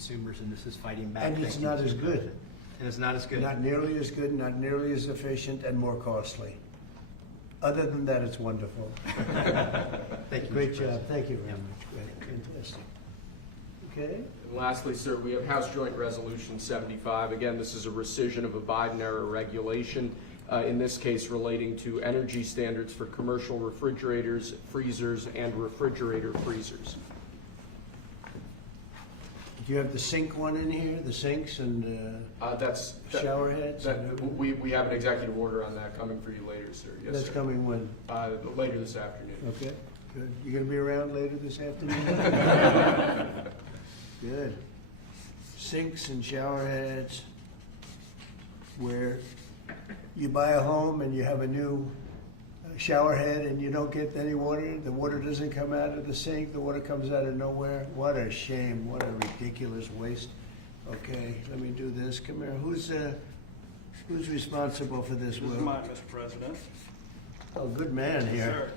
consumers, and this is fighting back. And it's not as good. And it's not as good. Not nearly as good, not nearly as efficient, and more costly. Other than that, it's wonderful. Thank you. Great Mr. job. President. Thank you very much. Great. Fantastic. Okay. And lastly, sir, we have House Joint Resolution 75. Again, this is a rescission of a Biden-era regulation, in this case relating to energy standards for commercial refrigerators, freezers, and refrigerator freezers. Do you have the sink one in here, the sinks and shower heads? We have an executive order on that coming for you later, sir. Yes, That's sir. coming when? Later this afternoon. Okay, good. You gonna be around later this afternoon? Good. Sinks and shower heads, where you buy a home and you have a new shower head and you don't get any water, the water doesn't come out of the sink, the water comes out of nowhere. What a shame, what a ridiculous waste. Okay, let me do this. Come here, who's responsible for this? This is mine, Mr. President. Oh, good man Yes, here.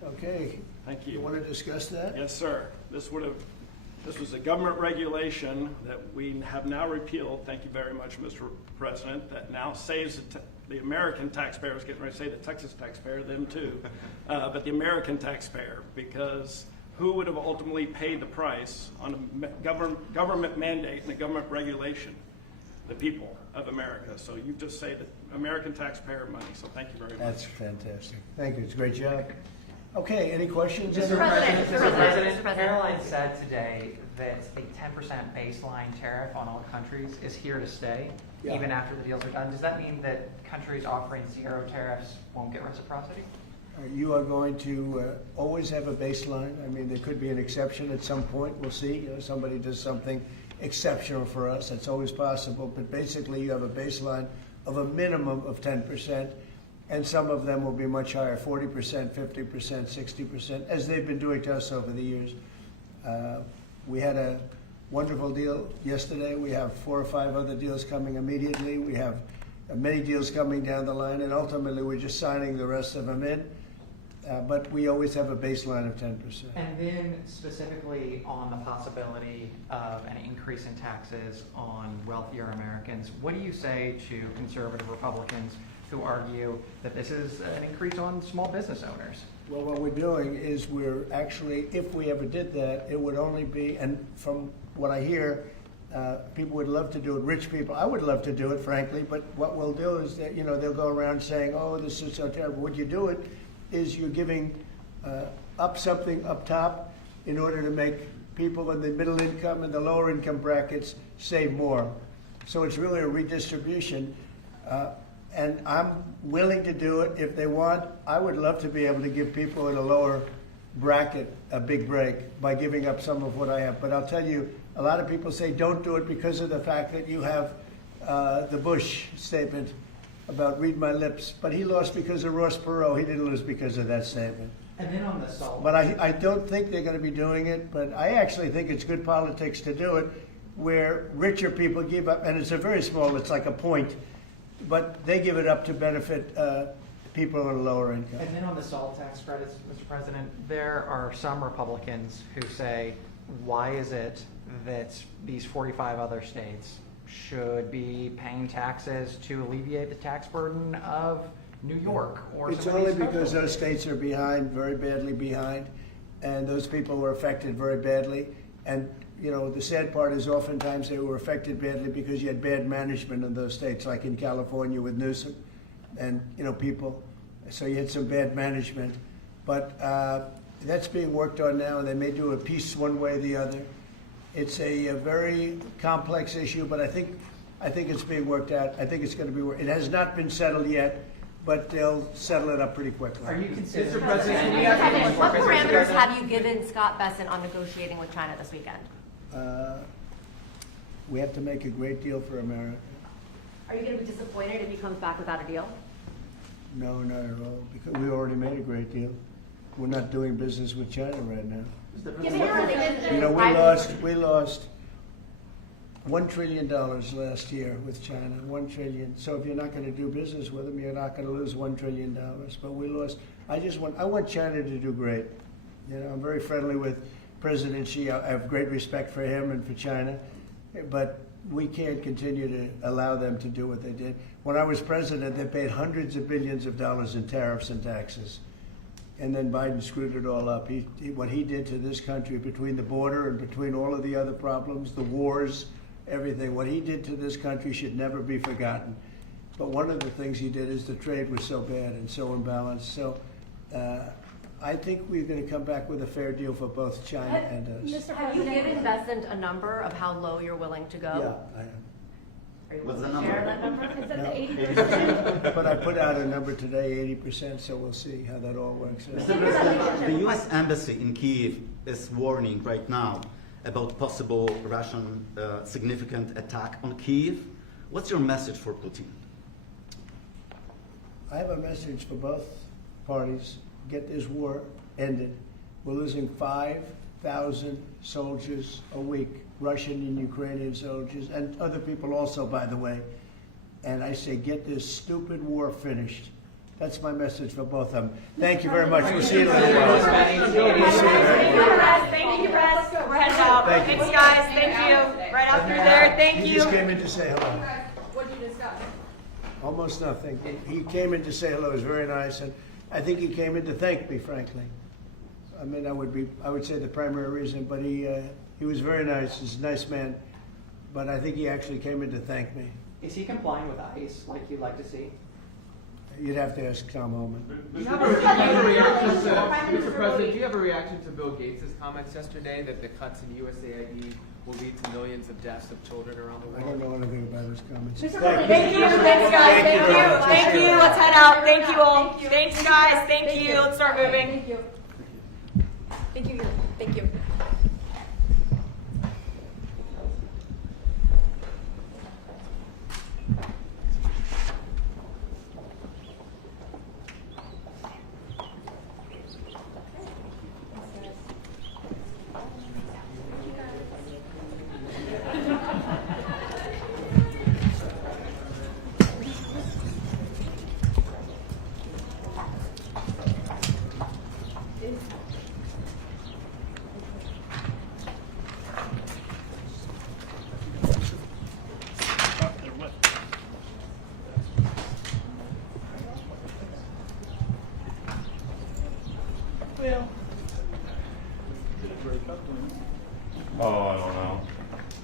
sir. Okay. Thank you. You want to discuss that? Yes, sir. This was a government regulation that we have now repealed. Thank you very much, Mr. President. That now saves the American taxpayer. I was getting ready to say the Texas taxpayer, them too, but the American taxpayer, because who would have ultimately paid the price on a government mandate and a government regulation? The people of America. So you just saved the American taxpayer money. So thank you very much. That's fantastic. Thank you. It's a great job. Okay, any questions? Mr. President, Caroline said today that a 10% baseline tariff on all countries is here to stay, Yeah. even after the deals are done. Does that mean that countries offering zero tariffs won't get reciprocity? You are going to always have a baseline. I mean, there could be an exception at some point. We'll see. You know, somebody does something exceptional for us. That's always possible. But basically, you have a baseline of a minimum of 10%. And some of them will be much higher, 40%, 50%, 60%, as they've been doing to us over the years. We had a wonderful deal yesterday. We have 4 or 5 other deals coming immediately. We have many deals coming down the line, and ultimately we're just signing the rest of them in. But we always have a baseline of 10%. And then specifically on the possibility of an increase in taxes on wealthier Americans, what do you say to conservative Republicans who argue that this is an increase on small business owners? Well, what we're doing is we're actually, if we ever did that, it would only be, and from what I hear, people would love to do it, rich people. I would love to do it, frankly, but what we'll do is that, you know, they'll go around saying, oh, this is so terrible. Would you do it? Is you're giving up something up top in order to make people in the middle income and the lower income brackets save more. So it's really a redistribution. And I'm willing to do it if they want. I would love to be able to give people in a lower bracket a big break by giving up some of what I have. But I'll tell you, a lot of people say don't do it because of the fact that you have the Bush statement about read my lips, but he lost because of Ross Perot. He didn't lose because of that statement. And then on the salt. But I don't think they're going to be doing it, but I actually think it's good politics to do it where richer people give up, and it's a very small, it's like a point, but they give it up to benefit people on a lower income. And then on the salt tax credits, Mr. President, there are some Republicans who say, why is it that these 45 other states should be paying taxes to alleviate the tax burden of New York or It's some of only these because coastal those states are behind, very badly behind, and those people were affected very badly. And, you know, the sad part is oftentimes they were affected badly because you had bad management in those states, like in California with Newsom and, you know, people. So you had some bad management. But that's being worked on now, and they may do a piece one way or the other. It's a very complex issue, but I think it's being worked out. I think it's going to be. It has not been settled yet, but they'll settle it up pretty quickly. Are you considering? Mr. President, what parameters have you given Scott Bessent on negotiating with China this weekend? We have to make a great deal for America. Are you going to be disappointed if he comes back without a deal? No, not at all, because we already made a great deal. We're not doing business with China right now. You know, we lost $1 trillion last year with China, $1 trillion. So if you're not going to do business with them, you're not going to lose $1 trillion. But we lost. I want China to do great. You know, I'm very friendly with President Xi. I have great respect for him and for China, but we can't continue to allow them to do what they did. When I was president, they paid hundreds of billions of dollars in tariffs and taxes. And then Biden screwed it all up. What he did to this country between the border and between all of the other problems, the wars, everything, what he did to this country should never be forgotten. But one of the things he did is the trade was so bad and so imbalanced. So I think we're going to come back with a fair deal for both China and us. Have you given Besant a number of how low you're willing to Yeah, go? I am. Are you What's willing the to share number? that number? Is that No. the 80%? But I put out a number today, 80%, so we'll see how that all works out. Mr. President, the U.S. Embassy in Kyiv is warning right now about possible Russian significant attack on Kyiv. What's your message for Putin? I have a message for both parties. Get this war ended. We're losing 5,000 soldiers a week, Russian and Ukrainian soldiers, and other people also, by the way. And I say, get this stupid war finished. That's my message for both of them. Thank you very much. We'll see you in a little while. We'll see you later. Thank you, Russ. We're heading out. Thank you. Thanks, guys. Thank you. Right out through there. Thank He you. just came in to say hello. What did you discuss? Almost nothing. He came in to say hello. It was very nice, and I think he came in to thank me, frankly. I mean, I would say the primary reason, but he was very nice. He's a nice man, but I think he actually came in to thank me. Is he complying with ICE like you'd like to see? You'd have to ask Tom Homan. Mr. President, do you have a reaction to Bill Gates' comments yesterday that the cuts in USAID will lead to millions of deaths of children around the I world? don't know anything about his comments. Thank you. Thanks, guys. Thank you very much. Thank you. Let's head out. Thank you all. Thanks, guys. Thank you. Let's start moving. Thank you. Thank you. Thank you. Well.